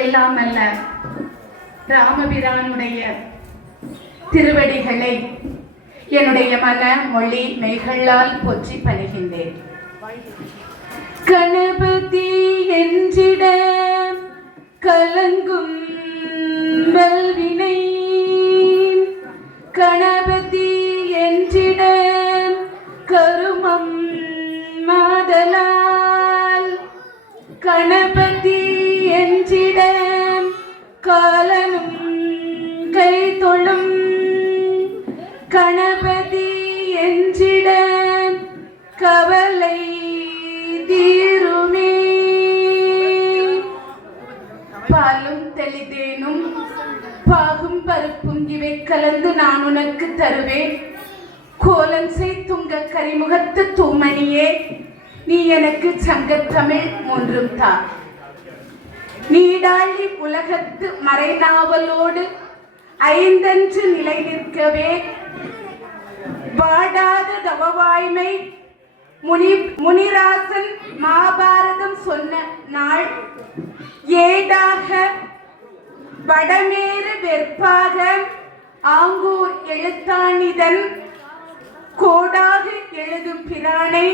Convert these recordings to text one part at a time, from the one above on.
எல்லாம் அல்ல ராமபிரானுடைய திருவடிகளை என்னுடைய மன மொழி மெய்களால் போற்றி பணிகின்றேன். கணபதி என்றிட கலங்கும் வல்வினை, கணபதி என்றிட கருமம் மாதலால், கணபதி என்றிட காலனும் கை தொழும், கணபதி என்றிட கவலை தீருமே. பாலும் தெளிதேனும் பாகும் பருப்பும் இவை கலந்து நான் உனக்கு தருவேன். கோலன்சை துங்க கரிமுகத்து தூமணியே, நீ எனக்கு சங்கத்தமிழ் மூன்றும் தா. நீடாழி உலகத்து மறைநாவலோடு ஐந்தன்று நிலை நிற்கவே, வாடாத தவவாய்மை முனிராசன் மகாபாரதம் சொன்ன நாள், ஏடாக வடமேறு வெற்பாக ஆங்கூர் எழுத்தாணிதன் கோடாக எழுதும் பிரானை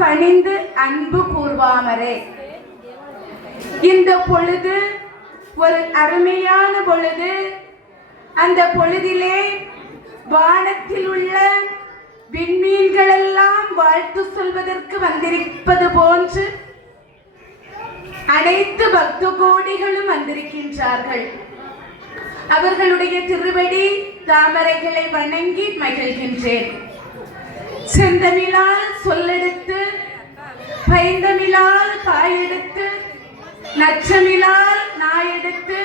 பணிந்து அன்பு கூர்வாமரே. இந்த பொழுது ஒரு அருமையான பொழுது. அந்த பொழுதிலே வானத்தில் உள்ள விண்மீன்கள் எல்லாம் வாழ்த்து சொல்வதற்கு வந்திருப்பது போன்று அனைத்து பக்த கோடிகளும் வந்திருக்கின்றார்கள். அவர்களுடைய திருவடி தாமரைகளை வணங்கி மகிழ்கின்றேன். செந்தமிழால் சொல்லெடுத்து, பைந்தமிழால் பாயெடுத்து, நச்சமிழால் நாயெடுத்து,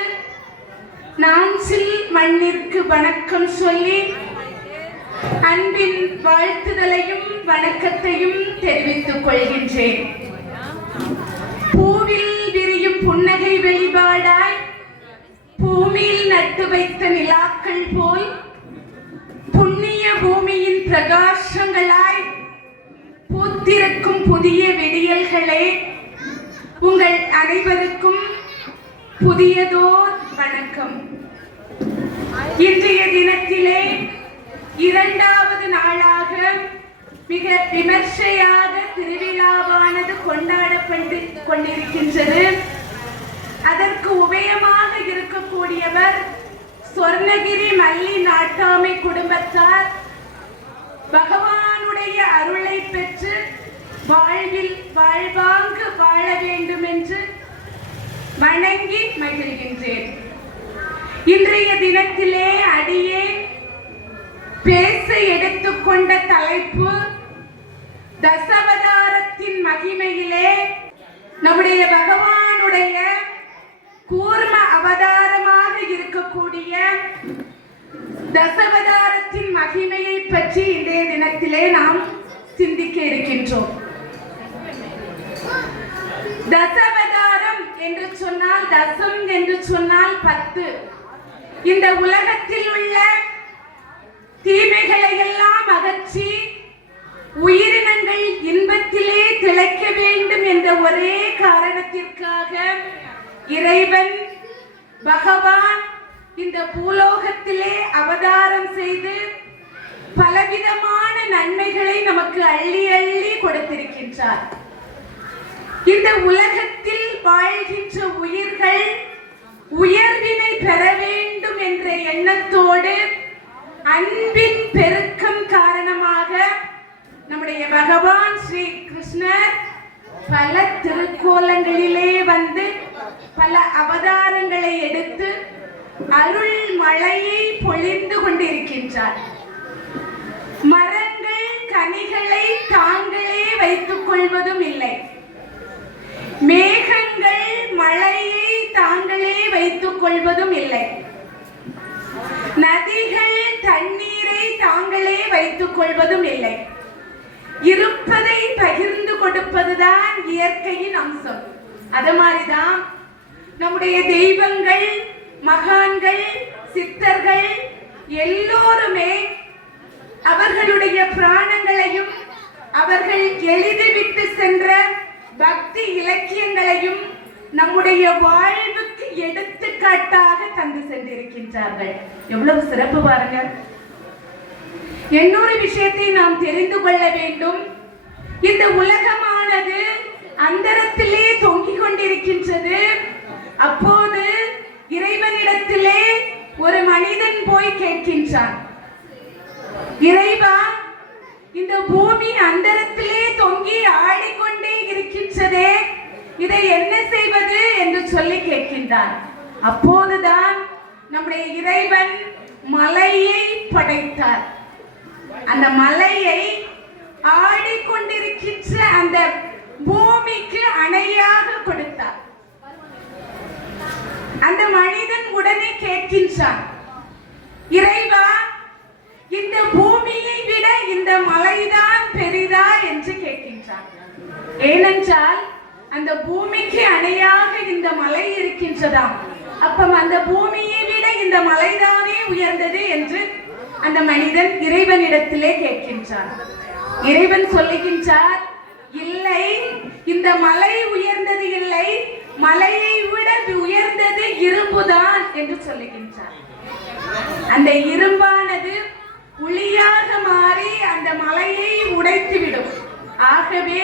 நாஞ்சில் மண்ணிற்கு வணக்கம் சொல்லி அன்பின் வாழ்த்துதலையும் வணக்கத்தையும் தெரிவித்துக் கொள்கின்றேன். பூவில் விரியும் புன்னகை வெளிப்பாடாய் பூமியில் நட்டு வைத்த நிலாக்கள் போல் புண்ணிய பூமியின் பிரகாசங்களாய் பூத்திருக்கும் புதிய விடியல்களே, உங்கள் அனைவருக்கும் புதியதோர் வணக்கம். இன்றைய தினத்திலே இரண்டாவது நாளாக மிக விமர்சையாக திருவிழாவானது கொண்டாடப்பட்டு கொண்டிருக்கின்றது. அதற்கு உபயமாக இருக்கக்கூடியவர் சொர்ணகிரி மல்லி நாட்டாமை குடும்பத்தார். பகவானுடைய அருளை பெற்று வாழ்வில் வாழ்வாங்கு வாழ வேண்டும் என்று வணங்கி மகிழ்கின்றேன். இன்றைய தினத்திலே அடியே பேச எடுத்துக்கொண்ட தலைப்பு தசவதாரத்தின் மகிமையிலே நம்முடைய பகவானுடைய கூர்ம அவதாரமாக இருக்கக்கூடிய தசவதாரத்தின் மகிமையை பற்றி இன்றைய தினத்திலே நாம் சிந்திக்க இருக்கின்றோம். தசவதாரம் என்று சொன்னால், தசம் என்று சொன்னால் 10. இந்த உலகத்தில் உள்ள தீமைகளை எல்லாம் அகற்றி உயிரினங்கள் இன்பத்திலே திளைக்க வேண்டும் என்ற ஒரே காரணத்திற்காக இறைவன் பகவான் இந்த பூலோகத்திலே அவதாரம் செய்து பலவிதமான நன்மைகளை நமக்கு அள்ளி அள்ளி கொடுத்திருக்கின்றார். இந்த உலகத்தில் வாழ்கின்ற உயிர்கள் உயர்வினை பெற வேண்டும் என்ற எண்ணத்தோடு அன்பின் பெருக்கம் காரணமாக நம்முடைய பகவான் ஸ்ரீ கிருஷ்ணர் பல திருக்கோலங்களிலே வந்து பல அவதாரங்களை எடுத்து அருள் மழையை பொழிந்து கொண்டிருக்கின்றார். மரங்கள் கனிகளை தாங்களே வைத்துக் கொள்வதும் இல்லை, மேகங்கள் மழையை தாங்களே வைத்துக் கொள்வதும் இல்லை, நதிகள் தண்ணீரை தாங்களே வைத்துக் கொள்வதும் இல்லை. இருப்பதை பகிர்ந்து கொடுப்பதுதான் இயற்கையின் அம்சம். அது மாதிரிதான் நம்முடைய தெய்வங்கள், மகான்கள், சித்தர்கள் எல்லோருமே அவர்களுடைய பிராணங்களையும் அவர்கள் எழுதிவிட்டு சென்ற பக்தி இலக்கியங்களையும் நம்முடைய வாழ்வுக்கு எடுத்துக்காட்டாக தந்து சென்றிருக்கின்றார்கள். எவ்வளவு சிறப்பு பாருங்க. இன்னொரு விஷயத்தை நாம் தெரிந்து கொள்ள வேண்டும். இந்த உலகமானது அந்தரத்திலே தொங்கிக் கொண்டிருக்கின்றது. அப்போது இறைவனிடத்திலே ஒரு மனிதன் போய் கேட்கின்றான், இறைவா, இந்த பூமி அந்தரத்திலே தொங்கி ஆடிக்கொண்டே இருக்கின்றதே, இதை என்ன செய்வது என்று சொல்லி கேட்கின்றான். அப்போதுதான் நம்முடைய இறைவன் மலையை படைத்தார். அந்த மலையை ஆடிக்கொண்டிருக்கின்ற அந்த பூமிக்கு அணையாக கொடுத்தார். அந்த மனிதன் உடனே கேட்கின்றான், இறைவா, இந்த பூமியை விட இந்த மலைதான் பெரிதா என்று கேட்கின்றான். ஏனென்றால் அந்த பூமிக்கு அணையாக இந்த மலை இருக்கின்றதாம். அப்ப அந்த பூமியை விட இந்த மலைதானே உயர்ந்தது என்று அந்த மனிதன் இறைவனிடத்திலே கேட்கின்றான். இறைவன் சொல்லுகின்றார், இல்லை, இந்த மலை உயர்ந்தது இல்லை, மலையை விட உயர்ந்தது இரும்புதான் என்று சொல்லுகின்றார். அந்த இரும்பானது உளியாக மாறி அந்த மலையை உடைத்துவிடும். ஆகவே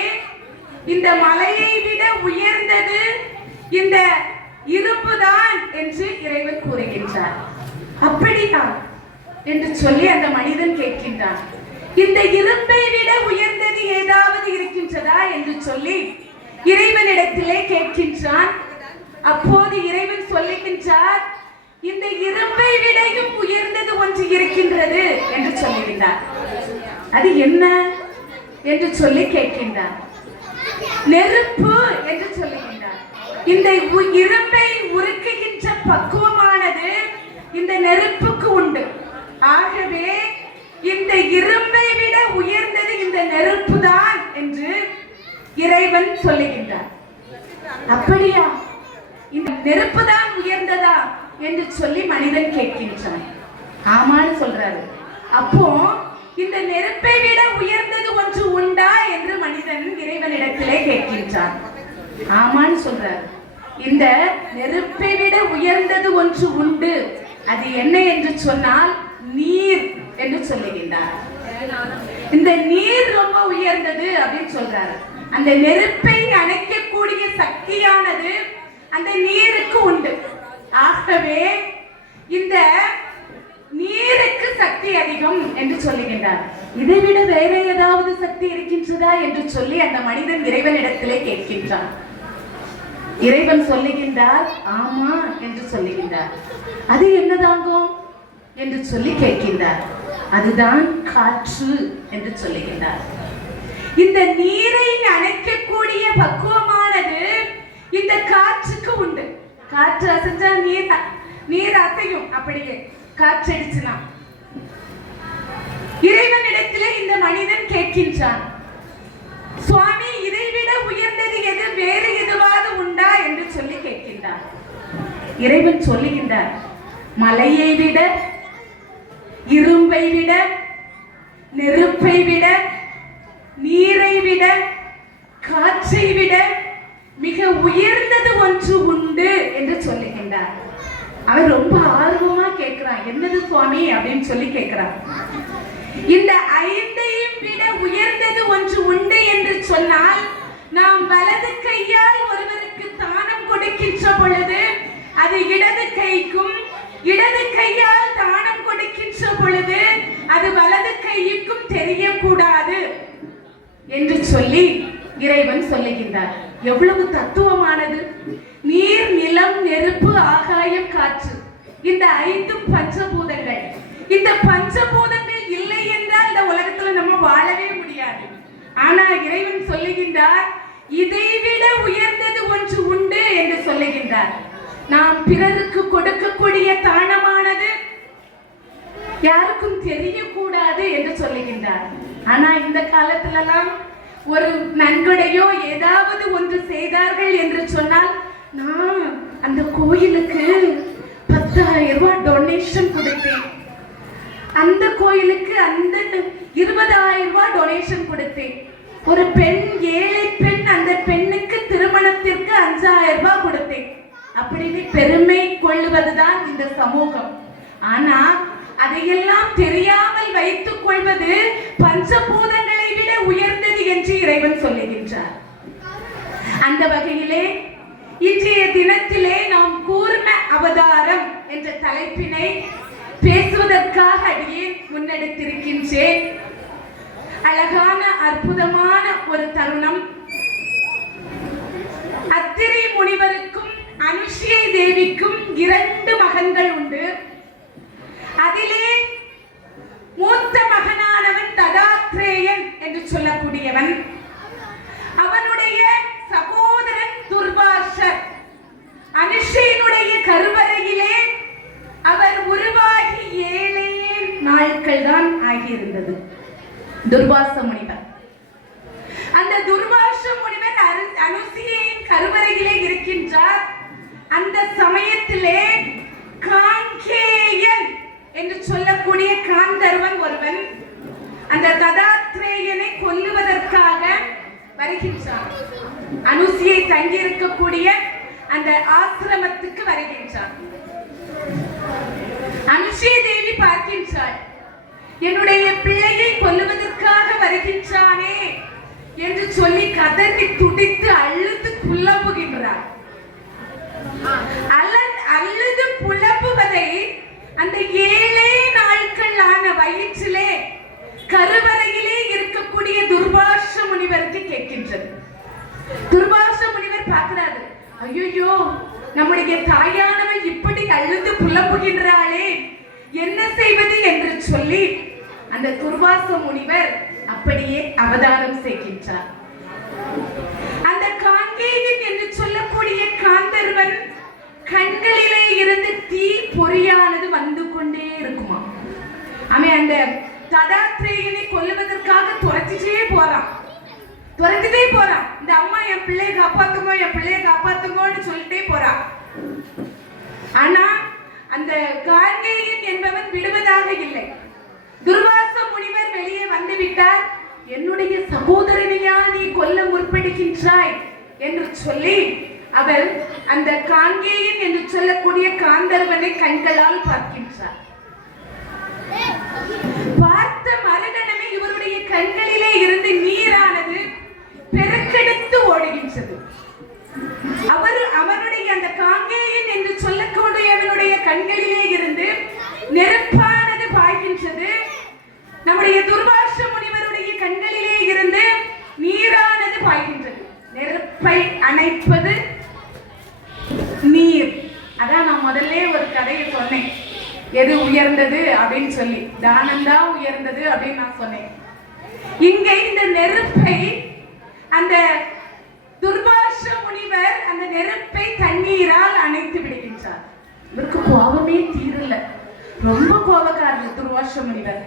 இந்த மலையை விட உயர்ந்தது இந்த இரும்புதான் என்று இறைவன் கூறுகின்றார். அப்படிதான் என்று சொல்லி அந்த மனிதன் கேட்கின்றான், இந்த இரும்பை விட உயர்ந்தது ஏதாவது இருக்கின்றதா என்று சொல்லி இறைவனிடத்திலே கேட்கின்றான். அப்போது இறைவன் சொல்லுகின்றார், இந்த இரும்பை விடையும் உயர்ந்தது ஒன்று இருக்கின்றது என்று சொல்லுகின்றார். அது என்ன என்று சொல்லி கேட்கின்றார். நெருப்பு என்று சொல்லுகின்றார். இந்த இரும்பை உருக்குகின்ற பக்குவமானது இந்த நெருப்புக்கு உண்டு. ஆகவே இந்த இரும்பை விட உயர்ந்தது இந்த நெருப்பு தான் என்று இறைவன் சொல்லுகின்றார். அப்படியா, இந்த நெருப்பு தான் உயர்ந்ததா என்று சொல்லி மனிதன் கேட்கின்றான். ஆமான்னு சொல்றாரு. அப்போ இந்த நெருப்பை விட உயர்ந்தது ஒன்று உண்டா என்று மனிதன் இறைவனிடத்திலே கேட்கின்றான். ஆமான்னு சொல்றாரு. இந்த நெருப்பை விட உயர்ந்தது ஒன்று உண்டு, அது என்ன என்று சொன்னால் நீர் என்று சொல்லுகின்றார். இந்த நீர் ரொம்ப உயர்ந்தது அப்படின்னு சொல்றாரு. அந்த நெருப்பை அணைக்கக்கூடிய சக்தியானது அந்த நீருக்கு உண்டு. ஆகவே இந்த நீருக்கு சக்தி அதிகம் என்று சொல்லுகின்றார். இதை விட வேற ஏதாவது சக்தி இருக்கின்றதா என்று சொல்லி அந்த மனிதன் இறைவனிடத்திலே கேட்கின்றான். இறைவன் சொல்லுகின்றார், ஆமா என்று சொல்லுகின்றார். அது என்னதாகும் என்று சொல்லி கேட்கின்றார். அதுதான் காற்று என்று சொல்லுகின்றார். இந்த நீரை அணைக்கக்கூடிய பக்குவமானது இந்த காற்றுக்கு உண்டு. காற்று அசைஞ்சா நீர் அசையும். அப்படியே காற்றடிச்சுனா இறைவனிடத்திலே இந்த மனிதன் கேட்கின்றான், சுவாமி, இதை விட உயர்ந்தது எது, வேறு எதுவாவது உண்டா என்று சொல்லி கேட்கின்றார். இறைவன் சொல்லுகின்றார், மலையை விட, இரும்பை விட, நெருப்பை விட, நீரை விட, காற்றை விட மிக உயர்ந்தது ஒன்று உண்டு என்று சொல்லுகின்றார். அவன் ரொம்ப ஆர்வமா கேட்கிறான், என்னது சுவாமி அப்படின்னு சொல்லி கேட்கிறான். இந்த ஐந்தையும் விட உயர்ந்தது ஒன்று உண்டு என்று சொன்னால், நாம் வலது கையால் ஒருவருக்கு தானம் கொடுக்கின்ற பொழுது அது இடது கைக்கும், இடது கையால் தானம் கொடுக்கின்ற பொழுது அது வலது கைக்கும் தெரியக்கூடாது என்று சொல்லி இறைவன் சொல்லுகின்றார். எவ்வளவு தத்துவமானது! நீர், நிலம், நெருப்பு, ஆகாயம், காற்று, இந்த ஐந்தும் பஞ்சபூதங்கள். இந்த பஞ்சபூதங்கள் இல்லை என்றால் இந்த உலகத்துல நம்ம வாழவே முடியாது. ஆனா இறைவன் சொல்லுகின்றார், இதைவிட உயர்ந்தது ஒன்று உண்டு என்று சொல்லுகின்றார். நாம் பிறருக்கு கொடுக்கக்கூடிய தானமானது யாருக்கும் தெரியக்கூடாது என்று சொல்லுகின்றார். ஆனா இந்த காலத்திலெல்லாம் ஒரு நன்கொடையோ ஏதாவது ஒன்று செய்தார்கள் என்று சொன்னால், நான் அந்த கோயிலுக்கு 10,000 ரூபாய் டொனேஷன் கொடுத்தேன், அந்த கோயிலுக்கு அந்த 20,000 ரூபாய் டொனேஷன் கொடுத்தேன், ஒரு பெண், ஏழை பெண், அந்த பெண்ணுக்கு திருமணத்திற்கு 5,000 ரூபாய் கொடுத்தேன். அப்படின்னு பெருமை கொள்வதுதான் இந்த சமூகம். ஆனா அதையெல்லாம் தெரியாமல் வைத்துக் கொள்வது பஞ்சபூதங்களை விட உயர்ந்தது என்று இறைவன் சொல்லுகின்றார். அந்த வகையிலே இன்றைய தினத்திலே நாம் கூர்ம அவதாரம் என்ற தலைப்பினை பேசுவதற்காக அடியே முன்னெடுத்திருக்கின்றேன். அழகான அற்புதமான ஒரு தருணம். அத்திரி முனிவருக்கும் அனுஷியை தேவிக்கும் 2 மகன்கள் உண்டு. அதிலே மூத்த மகனானவன் ததாத்ரேயன் என்று சொல்லக்கூடியவன். அவனுடைய சகோதரன் துர்வாசர். அனுஷையினுடைய கருவறையிலே அவர் உருவாகி 7 நாட்கள் தான் ஆகியிருந்தது. துர்வாச முனிவர், அந்த துர்வாச முனிவர் அனுசூயையின் கருவறையிலே இருக்கின்றார். அந்த சமயத்திலே காங்கேயன் என்று சொல்லக்கூடிய காந்தர்வன் ஒருவன் அந்த ததாத்ரேயனை கொல்லுவதற்காக வருகின்றான். அனுசூயை தங்கியிருக்கக்கூடிய அந்த ஆசிரமத்துக்கு வருகின்றான். அனுசூய தேவி பார்க்கின்றாள், என்னுடைய பிள்ளையை கொல்லுவதற்காக வருகின்றானே என்று சொல்லி கதறி துடித்து அழுது புலம்புகின்றார். அழுது புலம்புவதை அந்த 7 நாட்கள் ஆன வயிற்றிலே கருவறையிலே இருக்கக்கூடிய துர்வாச முனிவருக்கு கேட்கின்றது. துர்வாச முனிவர் பார்க்கிறாரு, ஐயோ நம்முடைய தாயானவள் இப்படி அழுது புலம்புகின்றாளே, என்ன செய்வது என்று சொல்லி அந்த துர்வாச முனிவர் அப்படியே அவதாரம் செய்கின்றார். அந்த காங்கேயன் என்று சொல்லக்கூடிய காந்தர்வன் கண்களிலே இருந்து தீ பொறியானது வந்து கொண்டே இருக்குமா. அவன் அந்த ததாத்ரேயனை கொல்லுவதற்காக துரத்திட்டே போறான். இந்த அம்மா என் பிள்ளையை காப்பாத்துங்கன்னு சொல்லிட்டே போறான். ஆனா அந்த காங்கேயன் என்பவன் விடுவதாக இல்லை. துர்வாச முனிவர் வெளியே வந்து விட்டார். என்னுடைய சகோதரனையா நீ கொல்ல முற்படுகின்றாய் என்று சொல்லி அவர் அந்த காங்கேயன் என்று சொல்லக்கூடிய காந்தர்வனை கண்களால் பார்க்கின்றார். பார்த்த மறுகணமே இவருடைய கண்களிலே இருந்து நீரானது பெருக்கெடுத்து ஓடுகின்றது. அவனுடைய அந்த காங்கேயன் என்று சொல்லக்கூடியவனுடைய கண்களிலே இருந்து நெருப்பானது பாய்கின்றது. நம்முடைய துர்வாச முனிவருடைய கண்களிலே இருந்து நீரானது பாய்கின்றது. நெருப்பை அணைப்பது நீர். அதான் நான் முதல்ல ஒரு கதையை சொன்னேன், எது உயர்ந்தது அப்படின்னு சொல்லி. தானம்தான் உயர்ந்தது அப்படின்னு நான் சொன்னேன். இங்கே இந்த நெருப்பை அந்த துர்வாச முனிவர் அந்த நெருப்பை தண்ணீரால் அணைத்து விடுகின்றார். இவருக்கு கோபமே தீரல, ரொம்ப கோபக்காரர் துர்வாச முனிவர்.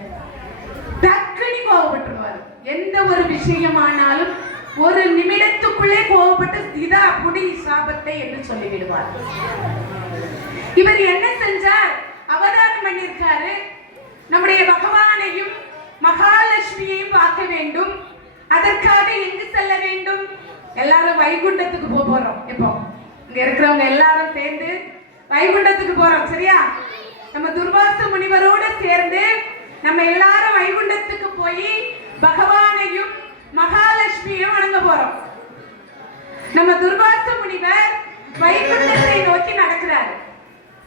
டக்குனி கோபப்பட்டுருவார். எந்த ஒரு விஷயமானாலும் ஒரு நிமிடத்துக்குள்ளே கோபப்பட்டு இதா புடி சாபத்தை என்று சொல்லிவிடுவார். இவர் என்ன செஞ்சார்? அவதாரம் பண்ணியிருக்காரு. நம்முடைய பகவானையும் மகாலட்சுமியையும் பார்க்க வேண்டும். அதற்காக எங்கு செல்ல வேண்டும்? எல்லாரும் வைகுண்டத்துக்கு போறோம். இப்போ இங்க இருக்கிறவங்க எல்லாரும் சேர்ந்து வைகுண்டத்துக்கு போறோம், சரியா? நம்ம துர்வாச முனிவரோடு சேர்ந்து நம்ம எல்லாரும் வைகுண்டத்துக்கு போய் பகவானையும் மகாலட்சுமியையும் வணங்க போறோம். நம்ம துர்வாச முனிவர் வைகுண்டத்தை நோக்கி நடக்கிறார்,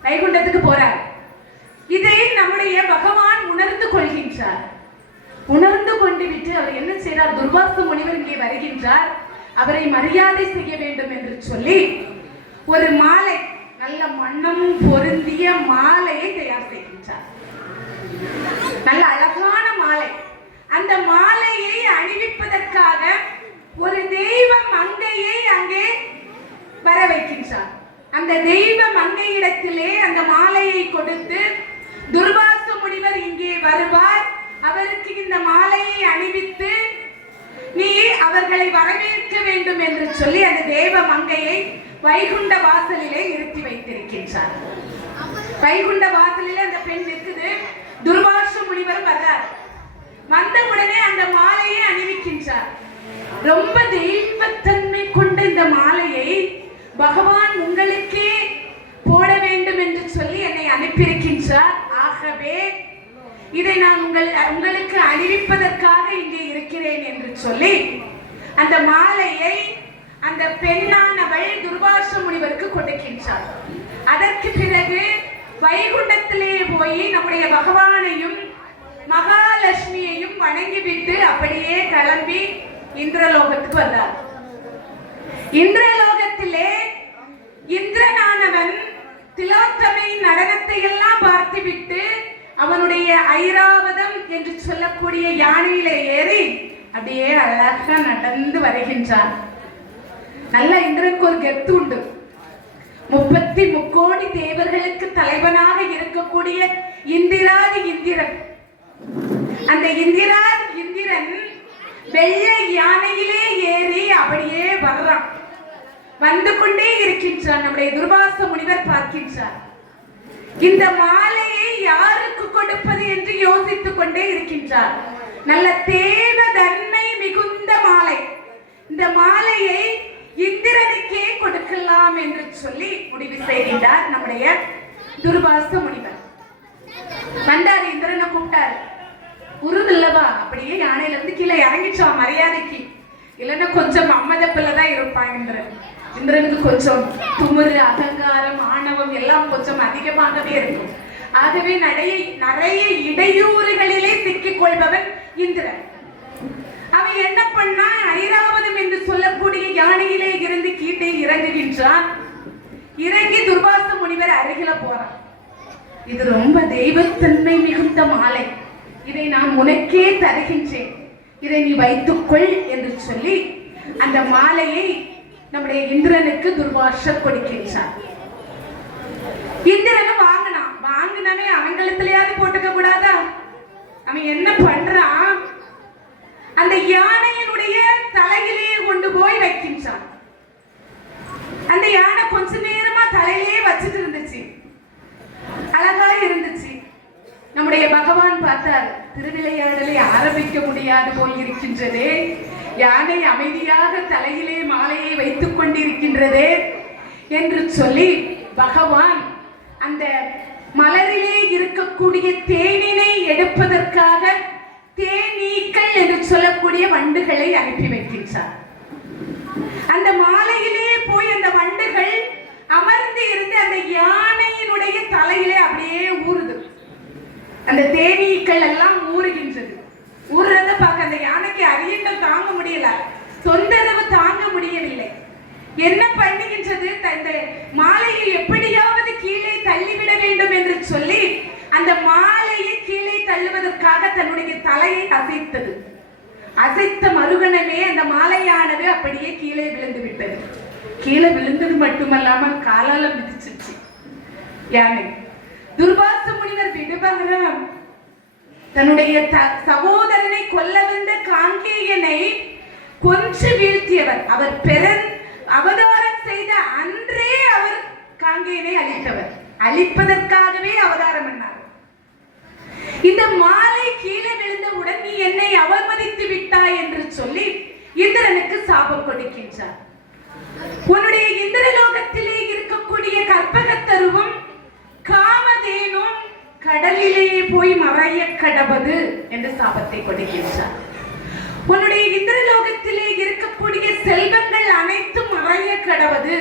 வைகுண்டத்துக்கு போறார். இதை நம்முடைய பகவான் உணர்ந்து கொள்கின்றார். உணர்ந்து கொண்டு விட்டு அவர் என்ன செய்றார்? துர்வாச முனிவர் இங்கே வருகின்றார், அவரை மரியாதை செய்ய வேண்டும் என்று சொல்லி ஒரு மாலை, நல்ல மன்னம் பொருந்திய மாலையை தயார் செய்கின்றார். நல்ல அழகான மாலை. அந்த மாலையை அணிவிப்பதற்காக ஒரு தெய்வ மங்கையை அங்கே வர வைக்கின்றார். அந்த தெய்வ மங்கையிடத்திலே அந்த மாலையை கொடுத்து, துர்வாச முனிவர் இங்கே வருவார், அவருக்கு இந்த மாலையை அணிவித்து நீ அவர்களை வரவேற்க வேண்டும் என்று சொல்லி அந்த தேவ மங்கையை வைகுண்ட வாசலிலே நிறுத்தி வைத்திருக்கின்றார். வைகுண்ட வாசலிலே அந்த பெண் இருக்குது. துர்வாச முனிவர் வந்தார். வந்த உடனே அந்த மாலையை அணிவிக்கின்றார். ரொம்ப தெய்வத்தன்மை கொண்ட இந்த மாலையை பகவான் உங்களுக்கே இதை நான் உங்களுக்கு அறிவிப்பதற்காக இங்கே இருக்கிறேன் என்று சொல்லி அந்த மாலையை அந்த பெண்ணானவள் துர்வாச முனிவருக்கு கொடுக்கின்றார். அதற்கு பிறகு வைகுண்டத்திலே போய் நம்முடைய பகவானையும் மகாலட்சுமியையும் வணங்கிவிட்டு அப்படியே கிளம்பி இந்திரலோகத்துக்கு வந்தார். இந்திரலோகத்திலே இந்திரனானவன் திலோத்தமை நடனத்தை எல்லாம் பார்த்துவிட்டு அவனுடைய ஐராவதம் என்று சொல்லக்கூடிய யானையிலே ஏறி அப்படியே அழகா நடந்து வருகின்றான். நல்ல இந்திரனுக்கு ஒரு கெத்து உண்டு. 33 கோடி தேவர்களுக்கு தலைவனாக இருக்கக்கூடிய இந்திராதி இந்திரன். அந்த இந்திரன் வெள்ளை யானையிலே ஏறி அப்படியே வர்றான். வந்து கொண்டே இருக்கின்றான். நம்முடைய துர்வாச முனிவர் பார்க்கின்றார். இந்த மாலையை யாருக்கு கொடுப்பது என்று யோசித்துக் கொண்டே இருக்கின்றார். நல்ல தேவ தன்மை மிகுந்த மாலை. இந்த மாலையை இந்திரனுக்கே கொடுக்கலாம் என்று சொல்லி முடிவு செய்கின்றார் நம்முடைய துர்வாச முனிவர். வந்தார், இந்திரனை கூப்பிட்டார். உருவில்லவா அப்படியே யானையில இருந்து கீழே இறங்கிச்சோம் மரியாதைக்கு. இல்லைன்னா கொஞ்சம் அம்மதப்பில்தான் இருப்பான் இந்திரன். இந்திரனுக்கு கொஞ்சம் துமுறு, அகங்காரம், ஆணவம் எல்லாம் கொஞ்சம் அதிகமாகவே இருக்கும். ஆகவே நிறைய இடையூறுகளிலே சிக்கிக் கொள்பவன் இந்திரன். அவன் என்ன பண்ணா, ஐராவதம் என்று சொல்லக்கூடிய யானையிலே இருந்து கீழே இறங்குகின்றான். இறங்கி துர்வாச முனிவர் அருகில போறான். இது ரொம்ப தெய்வத்தன்மை மிகுந்த மாலை, இதை நான் உனக்கே தருகின்றேன், இதை நீ வைத்துக்கொள் என்று சொல்லி அந்த மாலையை நம்முடைய இந்திரனுக்கு துர்வாசர் கொடுக்கின்றார். இந்திரனும் வாங்கினவே அவங்களத்திலேயாவது போட்டுக்க கூடாதா? அவன் என்ன பண்றான், அந்த யானையினுடைய தலையிலே கொண்டு போய் வைக்கின்றான். அந்த யானை கொஞ்ச நேரமா தலையிலே வச்சுட்டு இருந்துச்சு, அழகா இருந்துச்சு. நம்முடைய பகவான் பார்த்தார், திருவிளையாடலை ஆரம்பிக்க முடியாது போல் இருக்கின்றதே, யானை அமைதியாக தலையிலே மாலையை வைத்துக் கொண்டிருக்கின்றதே என்று சொல்லி பகவான் அந்த மலரிலே இருக்கக்கூடிய தேனினை எடுப்பதற்காக தேனீக்கள் என்று சொல்லக்கூடிய வண்டுகளை அனுப்பி வைக்கின்றார். அந்த மாலையிலே போய் அந்த வண்டுகள் அமர்ந்து இருந்து அந்த யானையினுடைய தலையிலே அப்படியே ஊறுது. அந்த தேனீக்கள் எல்லாம் ஊறுகின்றது. ஊறுறத பார்க்க அந்த யானைக்கு அரியங்கள் தாங்க முடியல, தொந்தரவு தாங்க முடியவில்லை. என்ன பண்ணுகின்றது, அந்த மாலையை எப்படியாவது கீழே தள்ளிவிட வேண்டும் என்று சொல்லி அந்த மாலையை கீழே தள்ளுவதற்காக தன்னுடைய தலையை அசைத்தது. அசைத்த மறுகணமே அந்த மாலையானது அப்படியே கீழே விழுந்து விட்டது. கீழே விழுந்தது மட்டுமல்லாமல் காலால மிதிச்சிருச்சு யானை. துர்வாச முனிவர் விடுபகரம் தன்னுடைய சகோதரனை கொல்ல வந்த காங்கேயனை கொன்று வீழ்த்தியவர். அவர் அவதாரம் செய்த அன்றே அவர் காங்கேயனை அழித்தவர். அழிப்பதற்காகவே அவதாரம் பண்ணார். இந்த மாலை கீழே விழுந்தவுடன் நீ என்னை அவமதித்து விட்டாய் என்று சொல்லி இந்திரனுக்கு சாபம் கொடுக்கின்றார். உன்னுடைய இந்திரலோகத்திலே இருக்கக்கூடிய கற்பகத்தருவும் காமதேனும் கடலிலே போய் மறைய கடவது என்று சாபத்தை கொடுக்கின்றார். உன்னுடைய இந்திரலோகத்திலே இருக்கக்கூடிய செல்வங்கள் அனைத்தும் மறைய கடவது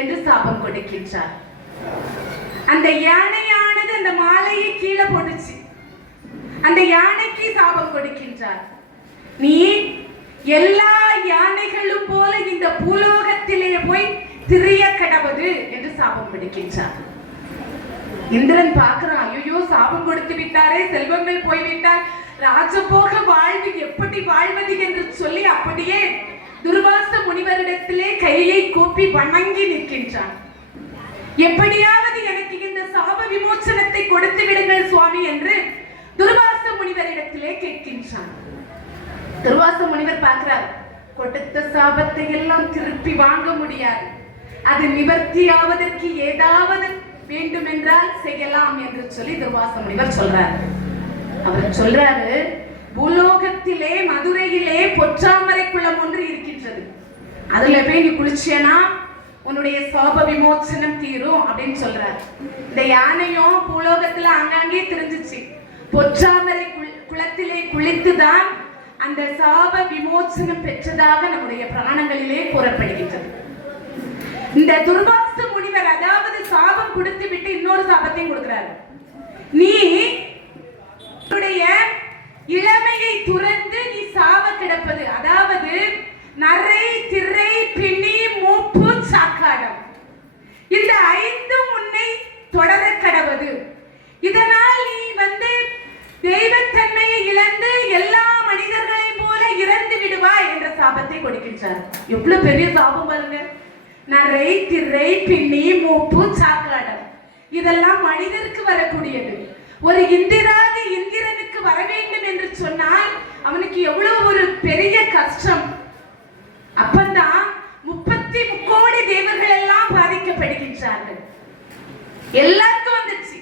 என்று சாபம் கொடுக்கின்றார். அந்த யானையானது அந்த மாலையை கீழே போட்டுச்சு. அந்த யானைக்கு சாபம் கொடுக்கின்றார். நீ எல்லா யானைகளும் போல இந்த பூலோகத்திலே போய் திரிய கடவது என்று சாபம் கொடுக்கின்றார். இந்திரன் பார்க்கிறான், ஐயோ சாபம் கொடுத்து விட்டாரே, செல்வங்கள் போய்விட்டார், ராஜபோக வாழ்வு எப்படி வாழ்வது என்று சொல்லி அப்படியே துர்வாச முனிவரிடத்திலே கையை கூப்பி வணங்கி நிற்கின்றான். எப்படியாவது எனக்கு இந்த சாப விமோசனத்தை கொடுத்து விடுங்கள் சுவாமி என்று துர்வாச முனிவரிடத்திலே கேட்கின்றான். துர்வாச முனிவர் பார்க்கிறார், கொடுத்த சாபத்தை எல்லாம் திருப்பி வாங்க முடியாது, அது நிவர்த்தியாவதற்கு ஏதாவது வேண்டும் என்றால் செய்யலாம் என்று சொல்லி துர்வாச முனிவர் சொல்றார். அவர் சொல்றாரு, பூலோகத்திலே மதுரையிலே பொற்றாமரை குளம் ஒன்று இருக்கின்றது, அதுல போய் நீ குளிச்சேனா உன்னுடைய சாப விமோசனம் தீரும் அப்படின்னு சொல்றாரு. இந்த யானையும் பூலோகத்துல அங்கங்கே தெரிஞ்சிச்சு. பொற்றாமரை குளத்திலே குளித்துதான் அந்த சாப விமோசனம் பெற்றதாக நம்முடைய புராணங்களிலே கூறப்படுகின்றது. இந்த துர்வாச முனிவர் அதாவது சாபம் கொடுத்து விட்டு இன்னொரு சாபத்தையும் கொடுக்கிறார். நீ இளமையை துறந்து நீ சாவ கிடப்பது, அதாவது நரை திரை பிணி மூப்பு சாக்காடம், இந்த ஐந்தும் உன்னை தொடர கடவது. இதனால் நீ தெய்வத்தன்மையை இழந்து எல்லா மனிதர்களையும் போல இறந்து விடுவாய் என்ற சாபத்தை கொடுக்கின்றார். எவ்வளவு பெரிய சாபம் பாருங்க. நரை திரை பிணி மூப்பு சாக்காடம் இதெல்லாம் மனிதருக்கு வரக்கூடியது. ஒரு இந்திராதி இந்திரனுக்கு வர வேண்டும் என்று சொன்னால் அவனுக்கு எவ்வளவு ஒரு பெரிய கஷ்டம். அப்பந்தான் 33 கோடி தேவர்கள் எல்லாம் பாதிக்கப்படுகின்றார்கள். எல்லாருக்கும் வந்துச்சு.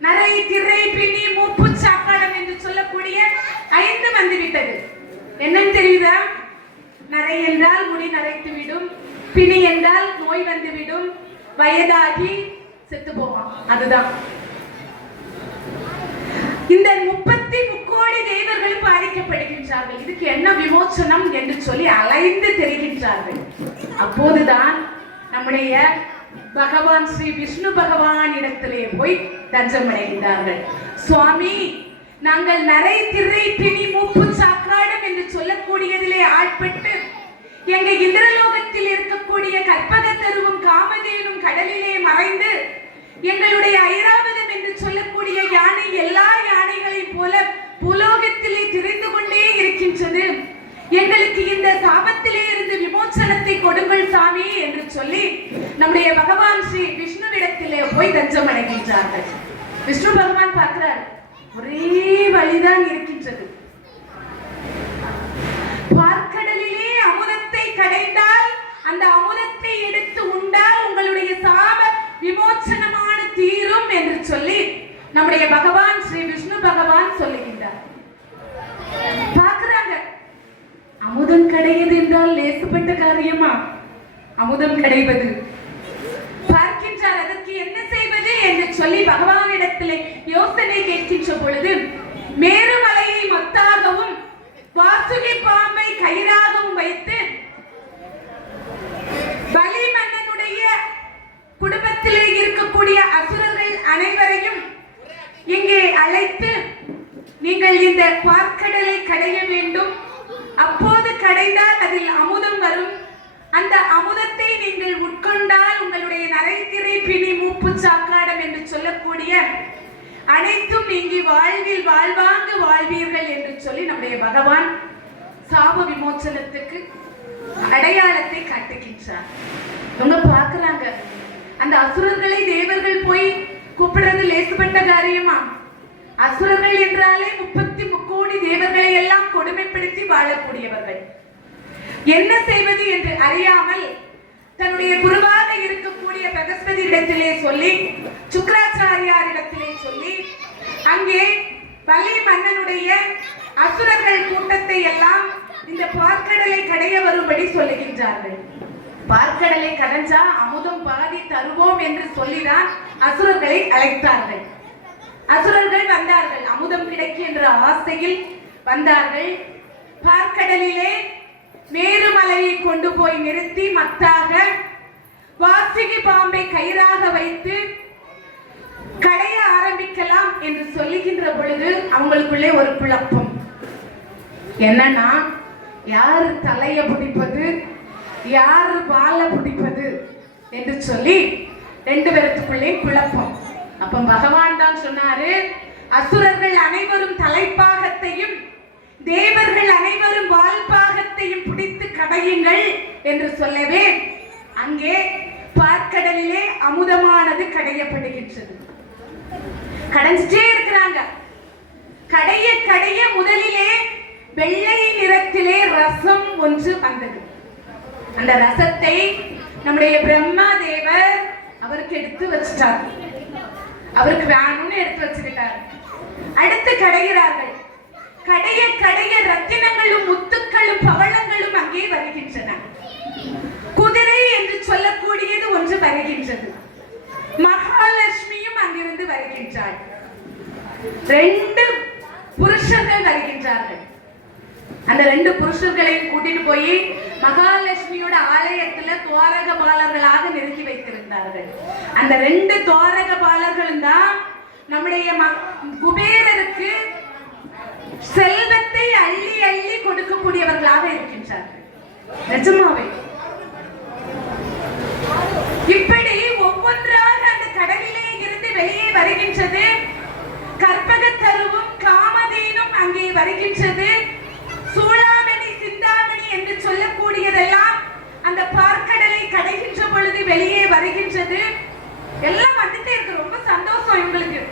நரை திரை பிணி மூப்பு சாக்காடம் என்று சொல்லக்கூடிய 5 வந்துவிட்டது. என்னன்னு தெரியுதா? நரை என்றால் முடி நரைத்து விடும், பிணி என்றால் நோய் வந்துவிடும், வயதாகி செத்து போவான். அதுதான் இந்த 33 கோடி தேவர்களும் பாதிக்கப்படுகின்றார்கள். இதுக்கு என்ன விமோசனம் என்று சொல்லி அலைந்து தெரிகின்றார்கள். அப்போதுதான் நம்முடைய பகவான் ஸ்ரீ விஷ்ணு பகவான் இடத்திலே போய் தஞ்சம் அடைகின்றார்கள். சுவாமி, நாங்கள் நரை திரை பிணி மூப்பு சாக்காடம் என்று சொல்லக்கூடியதிலே ஆட்பட்டு எங்க இந்திரலோகத்தில் இருக்கக்கூடிய கற்பக தருவும் காமதேனும் கடலிலே மறைந்து எங்களுடைய ஐராவதம் என்று சொல்லக்கூடிய யானை எல்லா யானைகளையும் போல புலோகத்திலே திரிந்து கொண்டே இருக்கின்றது. எங்களுக்கு இந்த சாபத்திலே இருந்து விமோசனத்தை கொடுங்கள் சாமி என்று சொல்லி நம்முடைய பகவான் ஸ்ரீ விஷ்ணுவிடத்திலே போய் தஞ்சம் அடைகின்றார்கள். விஷ்ணு பகவான் பார்க்கிறார், ஒரே வழிதான் இருக்கின்றது. பார்க்கடலிலே அமுதத்தை கடைந்தால் அந்த அமுதத்தை எடுத்து உண்டால் உங்களுடைய சாப விமோசனமான தீரும் என்று சொல்லி நம்முடைய பகவான் ஸ்ரீ விஷ்ணு பகவான் சொல்லுகின்றார். பார்க்கிறாங்க, அமுதம் கிடையாது என்றால் லேசுப்பட்ட காரியமா? அமுதம் கிடைவது பார்க்கின்றார். அதற்கு என்ன செய்வது என்று சொல்லி பகவானிடத்திலே யோசனை கேட்கின்ற பொழுது மேருமலையை மொத்தாகவும் வாசுகி பாம்பை கயிறாகவும் வைத்து பலி மன்னனுடைய குடும்பத்திலே இருக்கக்கூடிய அசுரர்கள் அனைவரையும் இங்கே அழைத்து நீங்கள் இந்த பார்க்கடலை கடைய வேண்டும், அப்போது கடைந்தால் அதில் அமுதம் வரும், அந்த அமுதத்தை நீங்கள் உட்கொண்டால் உங்களுடைய நரைத்திரை பிணி மூப்பு சாக்காடம் என்று சொல்லக்கூடிய அனைத்தும் நீங்கி வாழ்வில் வாழ்வாங்கு வாழ்வீர்கள் என்று சொல்லி நம்முடைய பகவான் சாப விமோசனத்துக்கு அடையாளத்தை காட்டுகின்றார். இவங்க பார்க்கிறாங்க, அந்த அசுரர்களை தேவர்கள் போய் கூப்பிடுறது லேசுப்பட்ட காரியமா? அசுரர்கள் என்றாலே 33 கோடி தேவர்களை எல்லாம் கொடுமைப்படுத்தி வாழக்கூடியவர்கள். என்ன செய்வது என்று அறியாமல் தன்னுடைய குருவாக இருக்கக்கூடிய பிரகஸ்பதி இடத்திலே சொல்லி, சுக்ராச்சாரியார் இடத்திலே சொல்லி, அங்கே பலி மன்னனுடைய அசுரர்கள் கூட்டத்தை எல்லாம் இந்த பார்க்கடலை கடைய வரும்படி சொல்லுகின்றார்கள். பார்க்கடலை கடைஞ்சா அமுதம் பாதி தருவோம் என்று சொல்லிதான் அசுரர்களை அழைத்தார்கள். அசுரர்கள் வந்தார்கள், அமுதம் கிடைக்கும் என்ற ஆசையில் வந்தார்கள். பார்க்கடலிலே மேருமலையை கொண்டு போய் நிறுத்தி மத்தாக வாசுகி பாம்பை கயிறாக வைத்து கடைய ஆரம்பிக்கலாம் என்று சொல்லுகின்ற பொழுது அவங்களுக்குள்ளே ஒரு குழப்பம். என்னன்னா, யாரு தலைய பிடிப்பது, யாரு பால பிடிப்பது என்று சொல்லி 2 பேருக்குள்ளே குழப்பம். அப்ப பகவான் தான் சொன்னாரு, அசுரர்கள் அனைவரும் தலைப்பாகத்தையும் தேவர்கள் அனைவரும் வால்பாகத்தையும் பிடித்து கடையுங்கள் என்று சொல்லவே அங்கே பார்க்கடலிலே அமுதமானது கடையப்படுகின்றது. கடைஞ்சிட்டே இருக்கிறாங்க. கடைய கடைய முதலிலே வெள்ளை நிறத்திலே ரசம் ஒன்று வந்தது. அந்த ரசத்தை நம்முடைய பிரம்மா தேவர் அவருக்கு எடுத்து வச்சிட்டார். அவருக்கு வேணும்னு எடுத்து வச்சுக்கிட்டார். அடுத்து கடைகிறார்கள். கடைய கடைய ரத்தினங்களும் முத்துக்களும் பவளங்களும் அங்கே வருகின்றன. குதிரை என்று சொல்லக்கூடியது ஒன்று வருகின்றது. மகாலட்சுமியும் அங்கிருந்து வருகின்றாள். 2 புருஷர்கள் வருகின்றார்கள். அந்த 2 புருஷர்களையும் கூட்டிட்டு போய் மகாலட்சுமியோட ஆலயத்துல துவாரகபாலர்களாக நிறுத்தி வைத்திருந்தார்கள். அந்த 2 துவாரகபாலர்களும் தான் நம்முடைய குபேரருக்கு செல்வத்தை அள்ளி அள்ளி கொடுக்கக்கூடியவர்களாக இருக்கின்றார்கள். நிஜமாவே இப்படி ஒவ்வொன்றாக அந்த கடலிலே இருந்து வெளியே வருகின்றது. கற்பகத்தருவும் காமதேனும் அங்கே வருகின்றது. சூளாமணி சிந்தாமணி என்று சொல்லக்கூடியதெல்லாம் அந்த பார்க்கடலை கடைகின்ற பொழுது வெளியே வருகின்றது. எல்லாம் வந்துட்டே இருக்கு. ரொம்ப சந்தோஷம் எங்களுக்கு.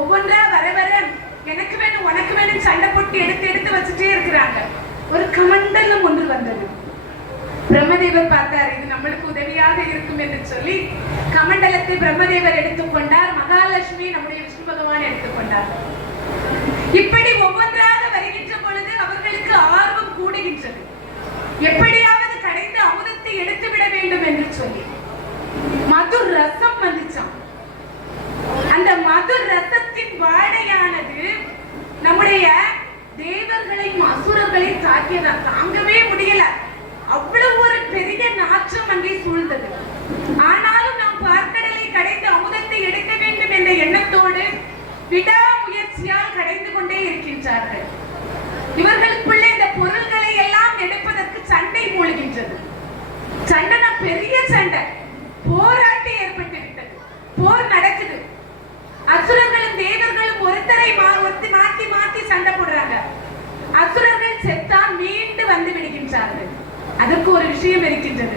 ஒவ்வொன்றா வர வர எனக்கு வேணும் உனக்கு வேணும் சண்டை போட்டு எடுத்து எடுத்து வச்சுட்டே இருக்கிறாங்க. ஒரு கமண்டலம் ஒன்று வந்தது. பிரம்மதேவர் பார்த்தார், இது நம்மளுக்கு உதவியாக இருக்கும் என்று சொல்லி கமண்டலத்தை பிரம்மதேவர் எடுத்துக்கொண்டார். மகாலட்சுமி நம்முடைய விஷ்ணு பகவான் எடுத்துக்கொண்டார். இப்படி ஒவ்வொன்றாக வருகின்ற பொழுது அவர்களுக்கு ஆர்வம் கூடுகின்றது. எப்படியாவது கடைந்து அமுதத்தை எடுத்து விட வேண்டும் என்று சொல்லி மது ரசம் வந்துச்சான். அந்த மது ரசத்தின் வாடையானது நம்முடைய தேவர்களையும் அசுரர்களையும் தாக்கியதா, தாங்கவே முடியல. அவ்வளவு ஒரு பெரிய நாற்றம் அங்கே சூழ்ந்தது. ஆனாலும் நாம் பார்க்கடலை கடைந்து அமுதத்தை எடுக்க வேண்டும் என்ற எண்ணத்தோடு விடாமுயற்சியால் கடைந்து கொண்டே இருக்கின்றார்கள். இவர்களுக்குள்ளே இந்த பொருள்களை எல்லாம் எடுப்பதற்கு சண்டை மூழ்கின்றது. சண்டை பெரிய சண்டை, போராட்டம் ஏற்பட்டு விட்டது. போர் நடக்குது. அசுரர்களும் தேவர்களும் ஒருத்தரை மாத்தி மாத்தி சண்டை போடுறாங்க. அசுரர்கள் செத்தா மீண்டு வந்து விடுகின்றார்கள். அதற்கு ஒரு விஷயம் இருக்கின்றது.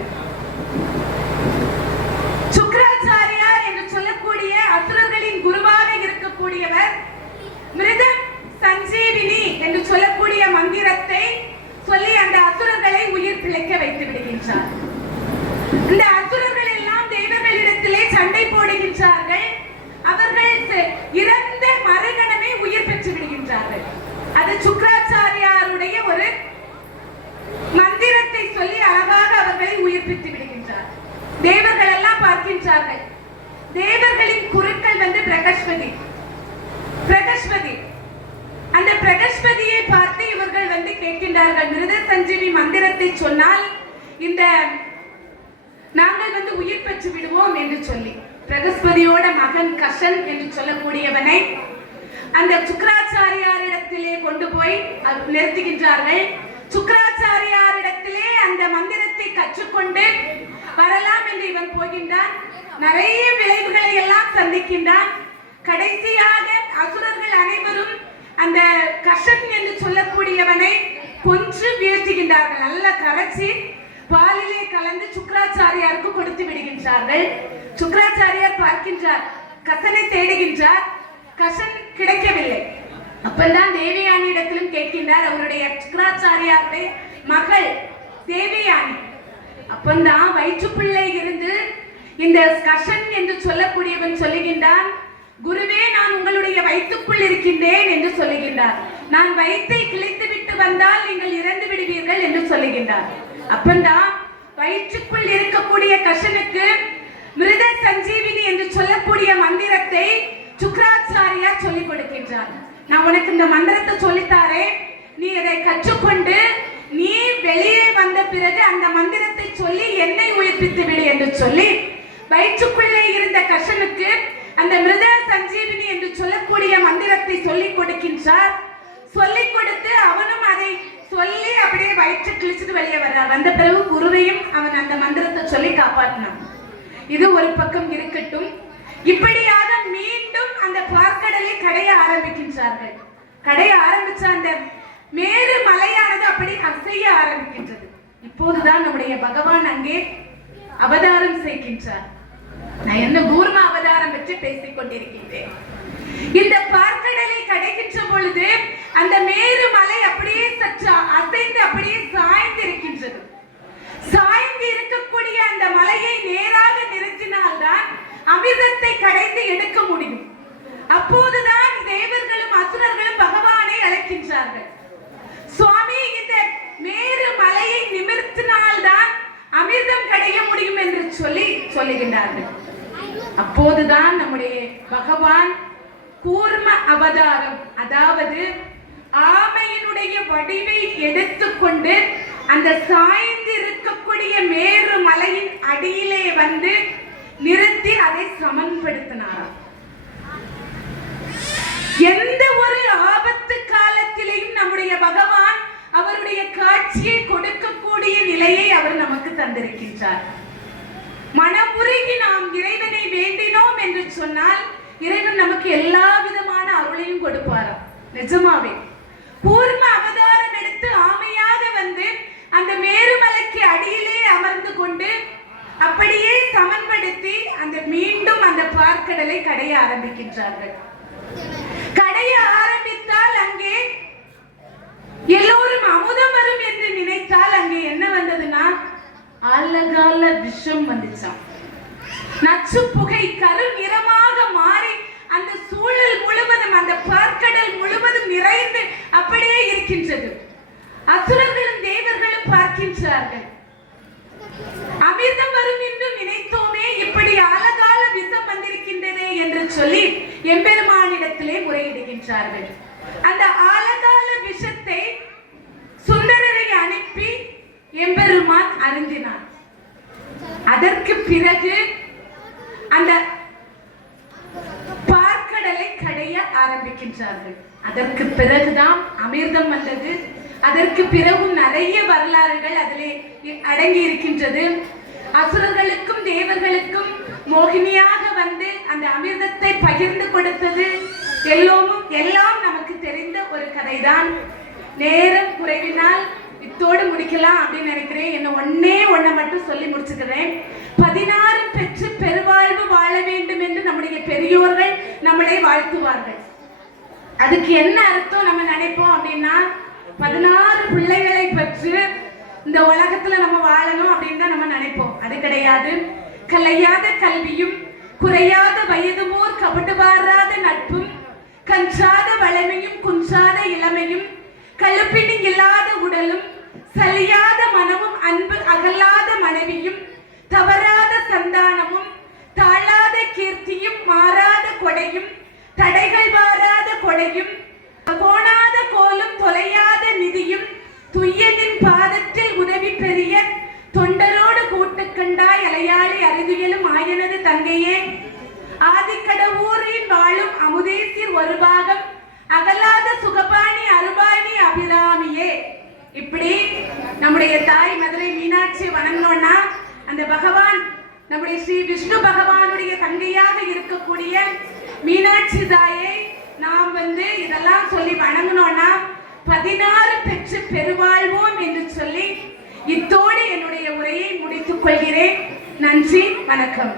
சுக்ராச்சாரியார் என்று சொல்லக்கூடிய அசுரர்களின் குருவாக இருக்கக்கூடியவர் மிருதம் சஞ்சீவினி என்று சொல்லக்கூடிய மந்திரத்தை சொல்லி அந்த அசுரர்களை உயிர் பிழைக்க வைத்து விடுகின்றார். இந்த அசுரர்கள் எல்லாம் தேவர்களிடத்திலே சண்டை போடுகின்றார்கள். அவர்கள் இறந்த மறுகணமே உயிர் பெற்று விடுகின்றார்கள். அது சுக்ராச்சாரியாருடைய ஒரு மந்திரத்தை சொல்லி அழகாக அவர்களை உயிர்ப்பித்து விடுகின்றார். தேவர்கள் எல்லாம் பார்க்கின்றார்கள். தேவர்களின் குருக்கள் வந்து பிரகஸ்பதி. அந்த பிரகஸ்பதியை பார்த்து இவர்கள் வந்து கேட்கின்றார்கள், மிருத சஞ்சீவி மந்திரத்தை சொன்னால் இந்த நாங்கள் வந்து உயிர் பெற்று விடுவோம் என்று சொல்லி பிரகஸ்பதியோட மகன் கஷன் என்று சொல்லக்கூடியவனை அந்த சுக்ராச்சாரியாரிடத்திலே கொண்டு போய் நிறுத்துகின்றார்கள். சுக்ராச்சாரியாரிடத்திலே அந்த மந்திரத்தை கற்றுக்கொண்டு வரலாம் என்று இவன் போகின்றான். நிறைய விளைவுகளை எல்லாம் சந்திக்கின்றான். கடைசியாக அசுரர்கள் அனைவரும் அந்த கஷன் என்று சொல்லக்கூடியவனை கொன்று வீழ்த்துகின்றார்கள். நல்ல கரைச்சி பாலிலே கலந்து சுக்ராச்சாரியாருக்கு கொடுத்து விடுகின்றார்கள். சுக்ராச்சாரியார் பார்க்கின்றார், கசனை தேடுகின்றார். கசன் கிடைக்கவில்லை. அப்பதான் தேவயானி இடத்திலும் கேட்கின்றார். அவருடைய சுக்ராச்சாரியாருடைய மகள் தேவயானி. அப்பந்தான் வயிற்றுப்பிள்ளை இருந்து இந்த கஷன் என்று சொல்லக்கூடியவன் சொல்லுகின்றான், குருவே நான் உங்களுடைய வயிற்றுக்குள் இருக்கின்றேன் என்று சொல்லுகின்றார். நான் வயிற்றை கிழித்து விட்டு வந்தால் நீங்கள் இறந்து விடுவீர்கள் என்று சொல்லுகின்றார். அப்பந்தான் வயிற்றுக்குள் இருக்கக்கூடிய கஷனுக்கு மிருத சஞ்சீவினி என்று சொல்லக்கூடிய மந்திரத்தை சுக்ராச்சாரியா சொல்லிக் கொடுக்கின்றார். நான் உனக்கு இந்த மந்திரத்தை சொல்லித்தாரே, நீ அதை கற்றுக்கொண்டு நீ வெளியே வந்த பிறகு அந்த மந்திரத்தை சொல்லி என்னை உயிர்ப்பித்து விடு என்று சொல்லி வயிற்றுக்குள்ளே இருந்த கஷனுக்கு அந்த மிருத சஞ்சீவினி என்று சொல்லக்கூடிய மந்திரத்தை சொல்லிக் கொடுக்கின்றார். சொல்லிக் கொடுத்து அவனும் அதை சொல்லி அப்படியே வயிற்று கிழிச்சிட்டு வெளியே வர்றார். வந்த பிறகு குருவையும் அவன் அந்த மந்திரத்தை சொல்லி காப்பாற்றினான். இது ஒரு பக்கம் இருக்கட்டும். இப்படியாக மீண்டும் அந்த பார்க்கடலை கடைய ஆரம்பிக்கின்றார்கள். கடைய ஆரம்பிச்ச அந்த மேரு மலையானது அப்படி அசைய ஆரம்பிக்கின்றது. இப்போதுதான் நம்முடைய பகவான் அங்கே அவதாரம் செய்கின்றார். நான் என்ன கூர்ம அவதாரம் பற்றி பேசிக் கொண்டிருக்கின்றேன். இந்த பார்க்கடலை கடைகின்ற பொழுது அந்த மேரு மலை அப்படியே சற்று அசைந்து அப்படியே சாய்ந்து இருக்கின்றது. சாய்ந்து இருக்கக்கூடிய அந்த மலையை நேராக நிறுத்தினால்தான் அமிர்தத்தை கடைந்து எடுக்க முடியும். அப்போதுதான் தேவர்களும் அசுரர்களும் பகவானை அழைக்கின்றார்கள். சுவாமி, இந்த மேரு மலையை நிமிர்த்தினால்தான் அமிர்தம் கடைய முடியும் என்று சொல்லுகின்றார்கள். அப்போதுதான் நம்முடைய பகவான் கூர்ம அவதாரம், அதாவது ஆமையினுடைய வடிவை எடுத்துக்கொண்டு அந்த சாய்ந்து இருக்கக்கூடிய மேரு மலையின் அடியிலே வந்து நிறுத்தி அதை சமன்படுத்தினாராம். எந்த ஒரு ஆபத்து காலத்திலேயும் நம்முடைய பகவான் அவருடைய காட்சியை கொடுக்கக்கூடிய நிலையை அவர் நமக்கு தந்திருக்கின்றார். மனமுருகி நாம் இறைவனை வேண்டினோம் என்று சொன்னால் இறைவன் நமக்கு எல்லா விதமான அருளையும் கொடுப்பாராம். நிஜமாவே கூர்ம அவதாரம் எடுத்து ஆமையாக வந்து அந்த மேருமலைக்கு அடியிலே அமர்ந்து கொண்டு அப்படியே சமன்படுத்தி அந்த மீண்டும் அந்த பார்க்கடலை கடைய ஆரம்பிக்கின்றார்கள். கடைய ஆரம்பித்தால் அங்கே எல்லோரும் அமுதம் வரும் என்று நினைத்தால் அங்கே என்ன வந்ததுன்னா ஆலகால விஷம் வந்துச்சாம். நச்சு புகை கரு நிறமாக மாறி அந்த சூழல் முழுவதும் அந்த பார்க்கடல் முழுவதும் நிறைந்து அப்படியே இருக்கின்றது. அசுரர்களும் தேவர்களும் பார்க்கின்றார்கள். அமிர்தம் வரும் என்று நினைத்தோமே, இப்படி ஆலகால விஷம் வந்திருக்கின்றதே என்று சொல்லி எம்பெருமானிடத்திலே முறையிடுகின்றார்கள். அந்த ஆலகால விஷத்தை சுந்தரரை அனுப்பி எம்பெருமான் அருந்தினார். அதற்கு பிறகு அந்த பார்க்கடலை கடைய ஆரம்பிக்கின்றார்கள். அதற்கு பிறகுதான் அமிர்தம் வந்தது. அதற்கு பிறகு நிறைய வரலாறுகள் அதிலே அடங்கி இருக்கின்றது. அசுரர்களுக்கும் தேவர்களுக்கும் மோகினியாக வந்து அந்த அமிர்தத்தை பகிர்ந்து கொடுத்தது எல்லாம் நமக்கு தெரிந்த ஒரு கதைதான். நேரம் குறைவினால் இத்தோடு முடிக்கலாம் அப்படின்னு நினைக்கிறேன். என்ன ஒன்ன மட்டும் சொல்லி முடிச்சுக்கிறேன். 16 பெற்று பெருவாழ்வு வாழ வேண்டும் என்று நம்முடைய பெரியோர்கள் நம்மளை வாழ்த்துவார்கள். அதுக்கு என்ன அர்த்தம் நம்ம நினைப்போம் அப்படின்னா, 16 பிள்ளைகளை பெற்று இந்த உலகத்துல நம்ம வாழணும் அப்படின்னு தான் நம்ம நினைப்போம். அது கிடையாது. கலையாத கல்வியும் குறையாத வயதுமோர் கபடுபாராத நட்பும் கஞ்சாத வளமையும் குஞ்சாத இளமையும் கழுப்பினி இல்லாத உடலும் சலியாத மனமும் அன்பு அகலாத மனைவியும் தவறாத சந்தானமும் தாழாத கீர்த்தியும் மாறாத கொடையும் தடைகள் வாராத கொடையும் கோணாத கோலும் தொலையாத நிதியும் துய்யனின் பாதத்தில் உதவி பெரிய தொண்டரோடு கூட்டு கண்டாய் அலையாளி அரிதுயலும் ஆயனது தங்கையே ஆதிக்கடவூரின் வாழும் அமுதேசிர் ஒரு பாகம் அகலாத சுகபாணி அருபாணி அபிராமியே. இப்படி நம்முடைய தாய் மதுரை மீனாட்சி வணங்கணும்னா அந்த பகவான் நம்முடைய ஸ்ரீ விஷ்ணு பகவானுடைய தங்கையாக இருக்கக்கூடிய மீனாட்சி தாயை நாம் வந்து இதெல்லாம் சொல்லி வணங்கணும்னா 16 பெற்று பெருவாழ்வோம் என்று சொல்லி இத்தோடு என்னுடைய உரையை முடித்துக் கொள்கிறேன். நன்றி, வணக்கம்.